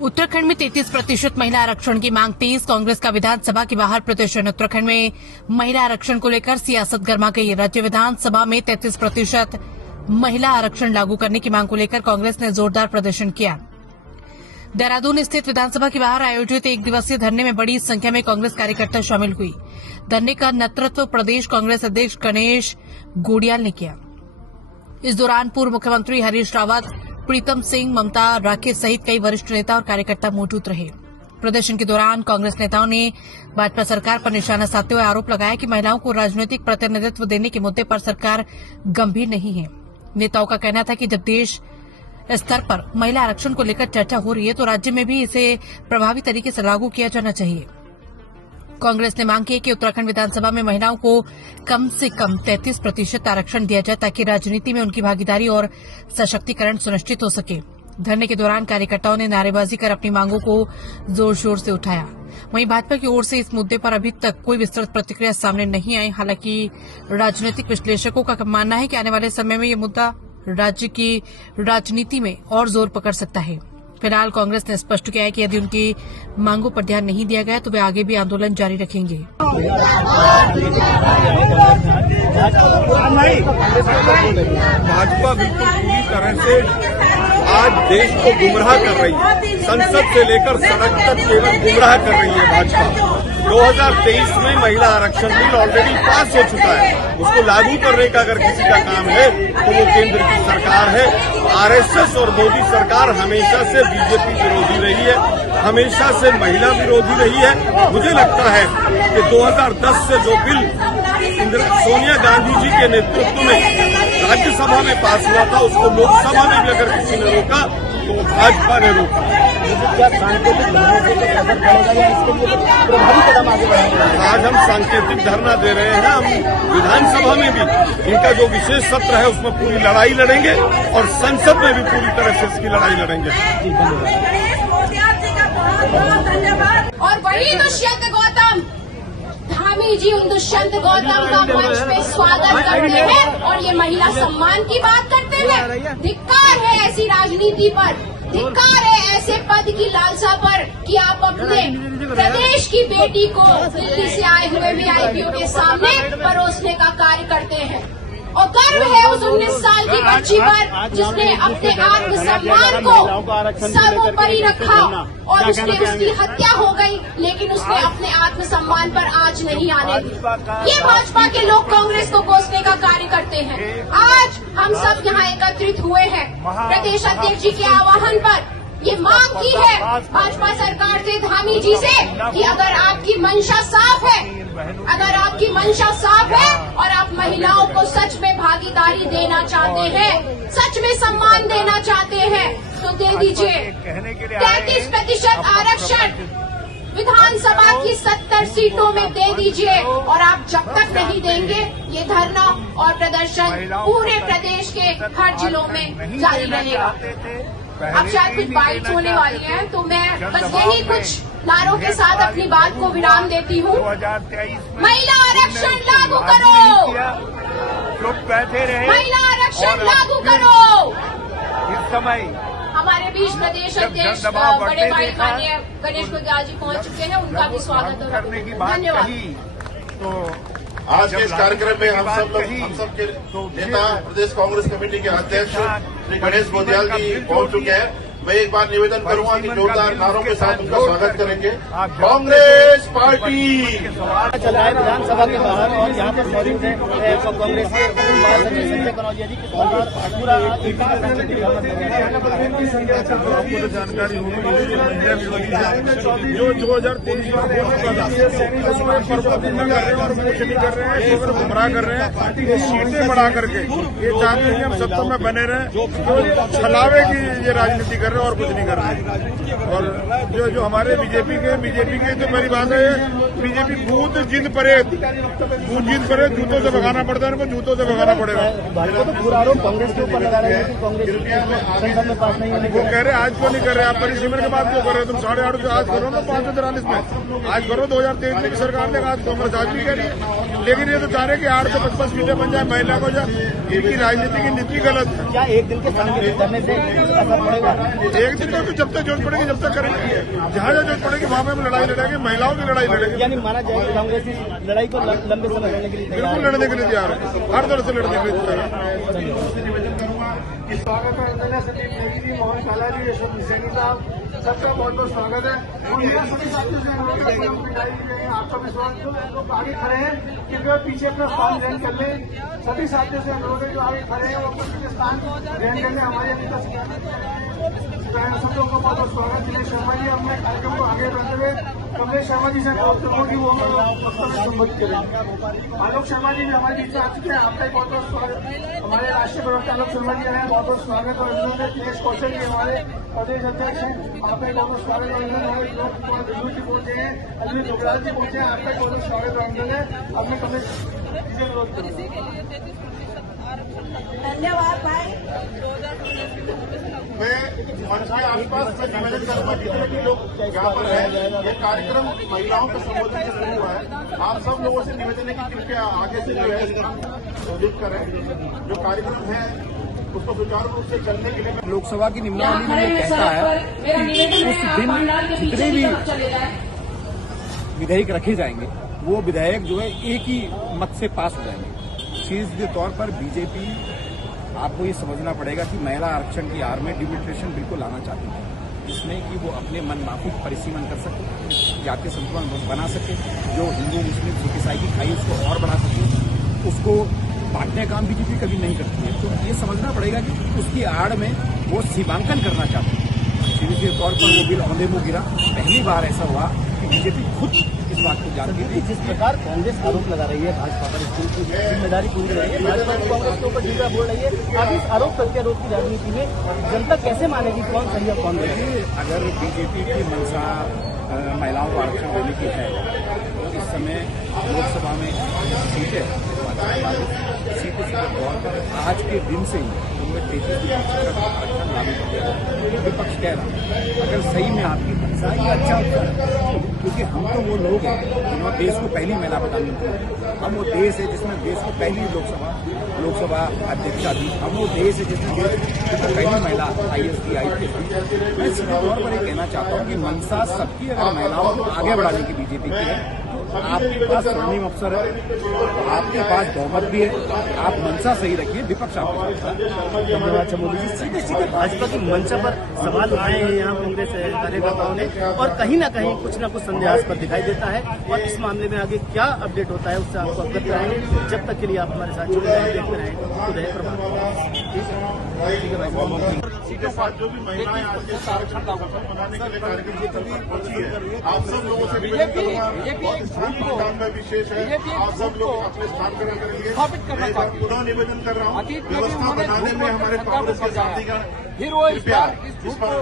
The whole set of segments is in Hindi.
उत्तराखंड में 33% महिला आरक्षण की मांग तेज। कांग्रेस का विधानसभा के बाहर प्रदर्शन। उत्तराखंड में महिला आरक्षण को लेकर सियासत गर्मा गई। राज्य विधानसभा में 33% महिला आरक्षण लागू करने की मांग को लेकर कांग्रेस ने जोरदार प्रदर्शन किया। देहरादून स्थित विधानसभा के बाहर आयोजित एक दिवसीय धरने में बड़ी संख्या में कांग्रेस कार्यकर्ता शामिल हुई। धरने का नेतृत्व प्रदेश कांग्रेस अध्यक्ष गणेश गोडियाल ने किया। इस दौरान पूर्व मुख्यमंत्री हरीश रावत, प्रीतम सिंह, ममता राकेश सहित कई वरिष्ठ नेता और कार्यकर्ता मौजूद रहे। प्रदर्शन के दौरान कांग्रेस नेताओं ने भाजपा सरकार पर निशाना साधते हुए आरोप लगाया कि महिलाओं को राजनीतिक प्रतिनिधित्व देने के मुद्दे पर सरकार गंभीर नहीं है। नेताओं का कहना था कि जब देश स्तर पर महिला आरक्षण को लेकर चर्चा हो रही है तो राज्य में भी इसे प्रभावी तरीके से लागू किया जाना चाहिए। कांग्रेस ने मांग की कि उत्तराखंड विधानसभा में महिलाओं को कम से कम 33% आरक्षण दिया जाए ताकि राजनीति में उनकी भागीदारी और सशक्तिकरण सुनिश्चित हो सके। धरने के दौरान कार्यकर्ताओं ने नारेबाजी कर अपनी मांगों को जोर शोर से उठाया। वहीं भाजपा की ओर से इस मुद्दे पर अभी तक कोई विस्तृत प्रतिक्रिया सामने नहीं आई। हालांकि राजनीतिक विश्लेषकों का मानना है कि आने वाले समय में ये मुद्दा राज्य की राजनीति में और जोर पकड़ सकता है। फिलहाल कांग्रेस ने स्पष्ट किया है कि यदि उनकी मांगों पर ध्यान नहीं दिया गया तो वे आगे भी आंदोलन जारी रखेंगे। भाजपा बिल्कुल पूरी तरह से आज देश को गुमराह कर रही है। संसद से लेकर सड़क तक केवल गुमराह कर रही है भाजपा। 2023 में महिला आरक्षण बिल ऑलरेडी पास हो चुका है। उसको लागू करने का अगर किसी का काम है तो वो केंद्र की सरकार है। आरएसएस और मोदी सरकार हमेशा से बीजेपी विरोधी रही है, हमेशा से महिला विरोधी रही है। मुझे लगता है कि 2010 से जो बिल सोनिया गांधी जी के नेतृत्व में राज्यसभा में पास हुआ था उसको लोकसभा में भी अगर किसी ने रोका तो वो भाजपा ने रोका। आज हम सांकेतिक धरना दे रहे हैं। हम विधानसभा में भी इनका जो विशेष सत्र है उसमें पूरी लड़ाई लड़ेंगे और संसद में भी पूरी तरह से इसकी लड़ाई लड़ेंगे। और वही दुष्यंत गौतम धामी जी उन दुष्यंत गौतम का मंच पे स्वागत करते हैं और ये महिला सम्मान की बात करते हैं। धिक्कार है ऐसी राजनीति पर, धिक्कार है ऐसे पद की लालसा पर कि आप अपने प्रदेश की बेटी को दिल्ली से आए हुए वीआईपीओ के सामने परोसने का कार्य करते हैं। और गर्व है उस 19 साल की बच्ची पर जिसने अपने आत्मसम्मान को सर्वोपरि रखा और उसकी हत्या हो गई, लेकिन उसने अपने आत्मसम्मान पर आंच नहीं आने दी। ये भाजपा के लोग कांग्रेस को कोसने का कार्य करते हैं। आज हम सब यहाँ एकत्रित हुए हैं प्रदेश अध्यक्ष जी के आह्वान पर। ये मांग की है भाजपा सरकार से, धामी जी से, कि अगर आपकी मंशा साफ है, अगर आपकी मंशा साफ है और आप महिलाओं को सच में भागीदारी देना चाहते हैं, सच में सम्मान देना चाहते हैं तो दे दीजिए 33% आरक्षण विधानसभा की 70 सीटों में दे दीजिए। और आप जब तक नहीं देंगे ये धरना और प्रदर्शन पूरे प्रदेश के हर जिलों में जारी रहेगा। अब शायद कुछ बाइट होने वाली है तो मैं बस यही कुछ नारों के साथ अपनी बात को विराम देती हूँ। महिला आरक्षण लागू करो, महिला आरक्षण लागू करो। इस समय हमारे बीच प्रदेश अध्यक्ष बड़े भाई माननीय गणेश गोडियाल जी पहुँच चुके हैं, उनका भी स्वागत और धन्यवाद। तो आज के इस कार्यक्रम में हम सब के नेता प्रदेश कांग्रेस कमेटी के अध्यक्ष श्री गणेश गोडियाल जी पहुंच चुके हैं। मैं एक बार निवेदन करूंगा कि जोरदार नारों के साथ उनका स्वागत करेंगे। कांग्रेस पार्टी चल रहा है विधानसभा के बाहर और यहाँ पर मौजूद है कांग्रेस के संजय कनौजिया जी पूरा जानकारी होगी जो 2023 में उसमें प्रबोधित कर रहे हैं और कुछ नहीं कर रहे हैं, गुमराह कर रहे हैं। सीटें बढ़ा करके ये चाहते हैं हम सत्ता में बने रहे, जो छलावे की ये राजनीति कर रहे हैं और कुछ नहीं कर रहे हैं। और जो हमारे बीजेपी के तो मेरी बात है, बीजेपी भूत जिंद परेत जूतों से भगाना पड़ता है, उनको जूतों से भगाना पड़ेगा। भाजपा तो पूरा आरोप कांग्रेस के ऊपर लगा रहे हैं कि कांग्रेस संसद में पास नहीं होने। वो कह रहे हैं आज क्यों नहीं कर रहे, आप परिसीमन की बात क्यों कर रहे हो? तुम 8.5 आज करो ना 543 में, आज करो 2023 में सरकार ने आज कांग्रेस आज भी कह रही है। लेकिन ये तो चाह रहे कि 8 से 55 सीटें बन जाए महिला को। इनकी राजनीति की नीति गलत है। क्या एक दिन के सांकेतिक धरने से असर पड़ेगा? एक दिन का तो जब तक जरूरत पड़ेगी जब तक करेंगे, जहाँ जरूरत पड़ेगी वहाँ पे हम लड़ाई लड़ेंगे, महिलाओं की लड़ाई लड़ेंगे। यानी माना जाए कि कांग्रेस इस लड़ाई को लंबे समय लड़ने के लिए तैयार बिल्कुल है। लड़ने के लिए तैयार है, हर तरह से लड़ने के लिए तैयार है। स्वागत है एमएलए संदीप नेगी जी, मोहन काला जी, यशवंत सिंह साहब, सबका बहुत बहुत स्वागत है। और मेरा सभी साथियों से अनुरोध है, कोई मिठाई नहीं है, आपका विश्वास जो लोग आगे खड़े हैं कृपया पीछे अपना स्थान ग्रहण कर लें। सभी साथियों से अनुरोध है जो आगे खड़े हैं वो अपना पीछे स्थान ग्रहण कर लें। हमारे अभी सब लोगों का बहुत बहुत स्वागत। दिनेश शर्मा जी अपने कार्यक्रम को आगे बढ़ते हुए कमलेश शर्मा जी से अनुरोध करूंगा कि वो वक्तव्य संबोधित करें। आलोक शर्मा जी भी हमारे बीच में आ चुके हैं, आपका भी बहुत बहुत स्वागत। हमारे राष्ट्रीय प्रवक्ता आलोक शर्मा जी आए हैं, बहुत बहुत स्वागत और अभिनंदन है। दिनेश कौशल जी हमारे प्रदेश अध्यक्ष हैं, आपका भी बहुत बहुत स्वागत और अभिनंदन। हमारे विनोद कुमार बिजू जी पहुंचे हैं, अजमेर गुजरात जी पहुंचे हैं, आपका भी बहुत बहुत स्वागत और अभिनंदन है। अपने कमलेश जी से अनुरोध करूंगा। धन्यवाद भाई। मैं मंच के आसपास से निवेदन करूंगा जितने भी लोग यहाँ पर हैं, ये कार्यक्रम महिलाओं के संबोधन से शुरू हुआ है। आप सब लोगों से निवेदन है कि कृपया आगे से जो है लिख करें, जो कार्यक्रम है उसको सुचारू रूप से चलने के लिए। लोकसभा की नियमावली में ये कहता है कि उस दिन जितने भी विधेयक रखे जाएंगे वो विधेयक जो है एक ही मत से पास हो जाएंगे। सीधे तौर पर बीजेपी आपको ये समझना पड़ेगा कि महिला आरक्षण की आड़ में डिलिमिटेशन बिल को लाना चाहती है, जिसमें कि वो अपने मन माफिक परिसीमन कर सके, जातीय संतुलन बना सके, जो हिंदू मुस्लिम सिख ईसाई की खाई उसको और बढ़ा सके, उसको बांटने का काम बीजेपी कभी नहीं करती है। तो ये समझना पड़ेगा कि उसकी आड़ में वो सीमांकन करना चाहती है। सीधे तौर पर वो बिल औंधे मुंह गिरा। पहली बार ऐसा हुआ कि बीजेपी खुद इस बात को जानती थी। जिस प्रकार कांग्रेस आरोप लगा रही है भाजपा पर, इसकी जिम्मेदारी पूरी कर रही है, भाजपा कांग्रेस के ऊपर झूठा बोल रही है। अब इस आरोप प्रत्यारोप की राजनीति में जनता कैसे मानेगी कौन सही और कौन गलत? देखिए, अगर बीजेपी की मंशा महिलाओं को आरक्षण देने की है तो इस समय लोकसभा में सीटें सीधे तौर पर आज के दिन से ही उनमें 33% आरक्षण लागू कर दिया गया। विपक्ष कह रहा है अगर सही में आपकी मंशा ये अच्छा होता है, क्योंकि हम तो वो लोग हैं जिन्होंने देश को पहली महिला प्रधानमंत्री, हम वो देश है जिसमें देश को पहली लोकसभा अध्यक्षा थी, हम वो देश है जिसमें देश की पहली महिला IAS थी, IPS थी। मैं सीधे तौर पर ये कहना चाहता हूँ कि मंशा सबकी अगर महिलाओं को आगे बढ़ाने की बीजेपी की है तो आपके पास स्वर्णिम अवसर है, आपके पास बहुमत भी है, आप मंशा सही रखिए, विपक्ष आपके साथ है। धन्यवाद मोदी जी। सीधे सीधे भाजपा की मंशा पर सवाल उठाए हैं यहाँ कांग्रेस कार्यकर्ताओं ने, और कहीं ना कहीं कुछ न कुछ संदेहास्पद दिखाई देता है। और इस मामले में आगे क्या अपडेट होता है उससे आपको अवगत कराएंगे। जब तक के लिए आप हमारे साथ जुड़े रहें, देखते रहें उदय प्रभात। ठीक है भाई। के साथ जो भी महिलाएं आज के आरक्षण का अवसर बनाने के लिए कार्यक्रम में पहुंची है, आप सब लोगों से निवेदन करूंगा, स्थान का काम में विशेष है, आप सब लोग अपने स्थान ग्रहण करेंगे। मैं पुनः निवेदन कर रहा हूँ, व्यवस्था बनाने में हमारे कांग्रेस के साथीगण कृपया इस पर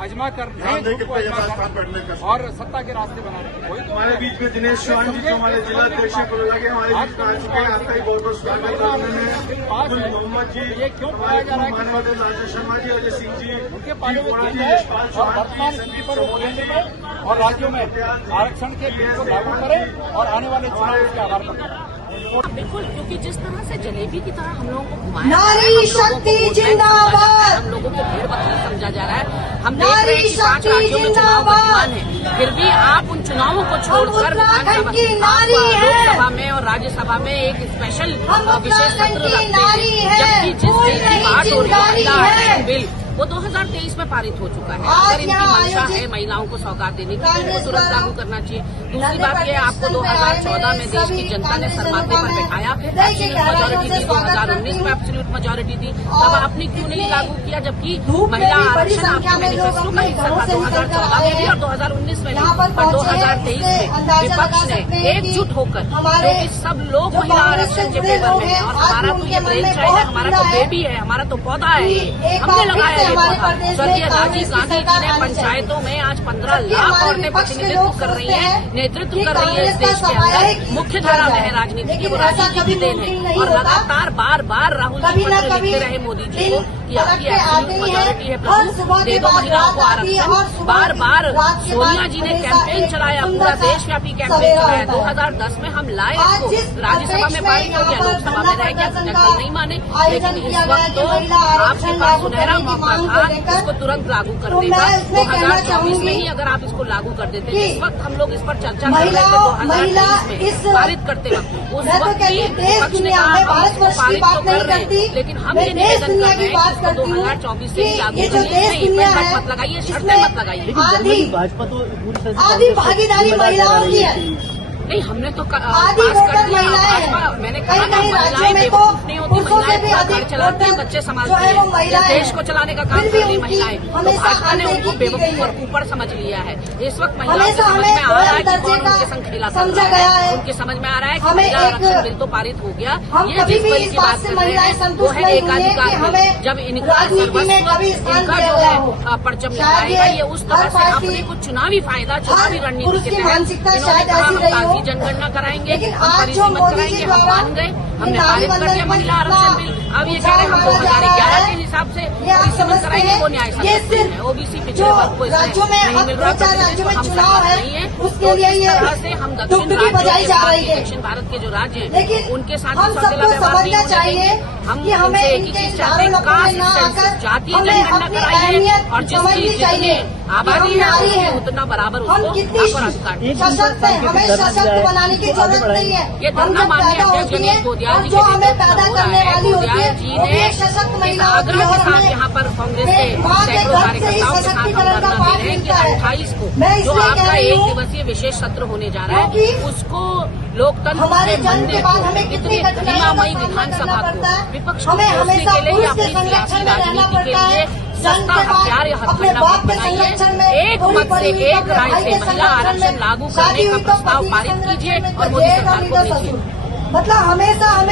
आजमा कर ध्यान दें, कृपया यथास्थान बैठने का और सत्ता के रास्ते बनाने कोई तो हमारे बीच में दिनेश चौहान जी जो हमारे जिला अध्यक्ष कोरोना के हमारे बीच में आ चुके हैं, आपका भी बहुत बहुत स्वागत है। मोहम्मद जी, ये क्यों कहा जा रहा है मानवदल राजेश शर्मा जी, अजय सिंह जी, उनके पाले में बिल है और वर्तमान स्थिति पर वो बोलेंगे में और राज्यों में आरक्षण के बिल को लागू करें और आने वाले चुनाव के आधार पर बिल्कुल, क्योंकि जिस तरह से जलेबी की तरह हम लोगों को घुमाया नारी शक्ति जिंदाबाद, हम लोगों को भेड़ बकरी समझा जा रहा है। हम देख नारी रहे हैं कि 5 राज्यों में चुनाव जिंदाबाद। वर्तमान है, फिर भी आप उन चुनावों को छोड़कर उत्तराखंड की नारी है, लोकसभा में और राज्यसभा में एक स्पेशल हम विशेष उत्तराखंड सत्र की रखते नारी हैं, है, जबकि जिस भूल बिल की नहीं बात हो रही है चिंगारी महिला है। आरक्षण बिल, वो 2023 में पारित हो चुका है। आज अगर इनकी यहाँ मंशा है आयोजित महिलाओं को सौगात देने की, तो कांग्रेस इनको तुरंत द्वारा लागू करना चाहिए। दूसरी धरने बात पर यह आपको प्रदर्शन में आए 2014 में देश की मेरे जनता ने सभी सरमाथे पर कांग्रेस बैठाया, हृदय की एब्सोल्यूट गहराइयों मेजोरिटी से थी, स्वागत 2019 करती में हूँ। एब्सोल्यूट मेजोरिटी थी, और तब आपने क्यों नहीं लागू किया, जबकि धूप में महिला भी बड़ी आरक्षण संख्या आपके में लोग मैनिफेस्टो का अपने हिस्सा घरों था, से निकल कर 2014 में आए भी हैं। और 2019 में भी, यहाँ पर और पहुंचे हैं, 2023 इससे में अंदाजा विपक्ष लगा ने सकते हैं कि एकजुट होकर, हमारे क्योंकि सब लोग जो महिला कांग्रेस से आरक्षण के जुड़े फेवर लोग में हैं, है, और आज हमारा भी तो उनके ये मन ब्रेन में चाइल्ड है, बहुत हमारा पीड़ा तो है बेबी है, हमारा तो पौधा है, एक हमने बार लगाया फिर से ये हमारे पौधा। प्रदेश में स्वर्गीय राजीव कांग्रेस की गांधी जी सरकार ने आनी पंचायतों में आज 15 जबकि लाख हमारे औरतें विपक्ष के प्रतिनिधित्व लोग कर रही सोचते हैं, हैं नेतृत्व कि कर रही है इस कांग्रेस देश का के सफाया अंदर, मुख्य धारा में है राजनीति की, लेकिन वो ऐसा राजीव जी कभी की देन मुमकिन है। नहीं और होता। लगातार बार बार राहुल जी कभी न पत्र कभी लिखते रहे मोदी जी को की आपकी एब्सोल्यूट मेजॉरिटी है प्रभु, दे दो महिलाओं को आरक्षण। बार बार सोनिया जी ने कैंपेन चलाया, पूरा देशव्यापी कैंपेन चलाया। 2010 में हम लाए इसको, राज्यसभा में पारित हो गया, लोकसभा में रह गया, जनता नहीं माने। लेकिन इस वक्त तो आपके पास सुनहरा मौका था इसको तुरंत लागू करने का। 2024 में ही अगर आप इसको लागू कर देते, इस वक्त हम लोग इस पर चर्चा कर रहे थे 2023 में पारित करते वक्त, उस वक्त ही विपक्ष ने कहा हम इसको पारित तो कर रहे हैं, लेकिन हम ये निवेदन कर रहे हैं कि इसको 2024 से ही लागू करिए, मत लगाइए, शर्तें मत लगाइए। भाजपा तो पूरी आधी भागीदारी महिलाओं की है। नहीं, हमने तो आधी वोटर महिलाएं हैं। मैंने कहीं कहा कहीं राज्यों में तो पुरुषों से भी अधिक चलाती है, वोटर बच्चे जो संभालती है वो है, महिलाएं देश को चलाने का काम फिर कर भी रही उनकी महिलाएं। तो हमेशा भाजपा ने उनको अनदेखी की बेवकूफ गई और है। ऊपर समझ लिया है। इस वक्त महिलाओं को हमेशा समझ हमें में आ रहा है कि दर्जे कौन का उनके संग खेला कर समझा रहा गया है, है। उनके समझ में आ रहा है कि हमें महिला एक आरक्षण बिल तो पारित हो गया। हम ये कभी जिस भी बल इस की बात बात से कर रहे महिलाएं हैं वो संतुष्ट है नहीं हुई है कि एकाधिकार हमें जब इनका राजनीति में कभी सर्वस्व स्थान इनका दिया जो गया है हो। परचम शायद लहराएगा, ये उस तरह हर से पार्टी, अपने कुछ चुनावी फायदा, चुनावी हर रणनीति पुरुष के की तहत मानसिकता इन्होंने शायद कहा ऐसी हम रही हो। ताज़ी जनगणना कराएंगे, लेकिन हम आज जो परिसीमत मोदी कराएंगे, जी हम द्वारा मान गए, हमने नारी पारित कर बंधन दिया पर महिला जितना आरक्षण बिल। अब ये कह रहे हैं हम मारा जा रहा 2011 है, के हिसाब से ये आप परिसीमत समझते कराएंगे, हैं वो न्याय ये संगत नहीं है। सिर्फ ओबीसी पिछड़े जो वर्ग को इसमें राज्यों में नहीं अब मिल रहा, 2-4 राज्यों में हम चुनाव सहमत है, नहीं है। उसके तो लिए इस ये तरह से हम दक्षिण दुग्ध की बजाई जा रही है। दक्षिण भारत के जो राज्य हैं लेकिन उनके साथ हम सौतेला सबको व्यवहार नहीं समझना होने चाहिए देंगे। हम कि हमें उनसे एक ही इनके चीज चाहते हैं, दायरे कास्ट में ना सेंसस, आकर जातीय हमें जनगणना अपनी कराइए अहमियत और जिसकी समझनी जितनी चाहिए। आबादी हम है नारी उसकी हैं, उतना बराबर हम उसको कितनी हक और अधिकार है। सशक्त है, हमें सशक्त बनाने की जरूरत नहीं है। ये हम धरना जब माननीय पैदा अध्यक्ष होती है गणेश गोदियाल और जी जो के हमें नेतृत्व पैदा में हो रहा करने है। वाली होती है गोदियाल जी वो भी ने एक सशक्त इस महिला होती आग्रह है के और साथ हमें यहाँ पर कांग्रेस के माँ के सैकड़ों गर्भ से ही कार्यकर्ताओं के साथ हम सशक्तिकरण का धरना दे पाठ रहे हैं कि मिलता है। 28 को मैं जो इसलिए कह आपका रही एक हूँ दिवसीय विशेष सत्र होने जा रहा है क्योंकि उसको लोकतंत्र हमारे के जन्म मंदिर के बाद हमें को कितनी इतने कठिनाइयों का महिमामयी सामना विधानसभा करना को पड़ता है। विपक्ष को हमें कोसने हमेशा के लिए पुरुष अपनी के संरक्षण सियासी में रहना राजनीति के पड़ता लिए है। सस्ता जन्म के बाद हथियार या अपने हथकंडा बाप मत के संरक्षण में, बनाइए। एक पूरी मत से परिवार एक अपने राय भाई से के महिला संरक्षण आरक्षण में, लागू शादी करने का हुई तो प्रस्ताव पति के पारित संरक्षण कीजिए में, और तो मोदी जेठ सरकार और को नहीं तो भेजिए। ससुर। मतलब हमेशा हमें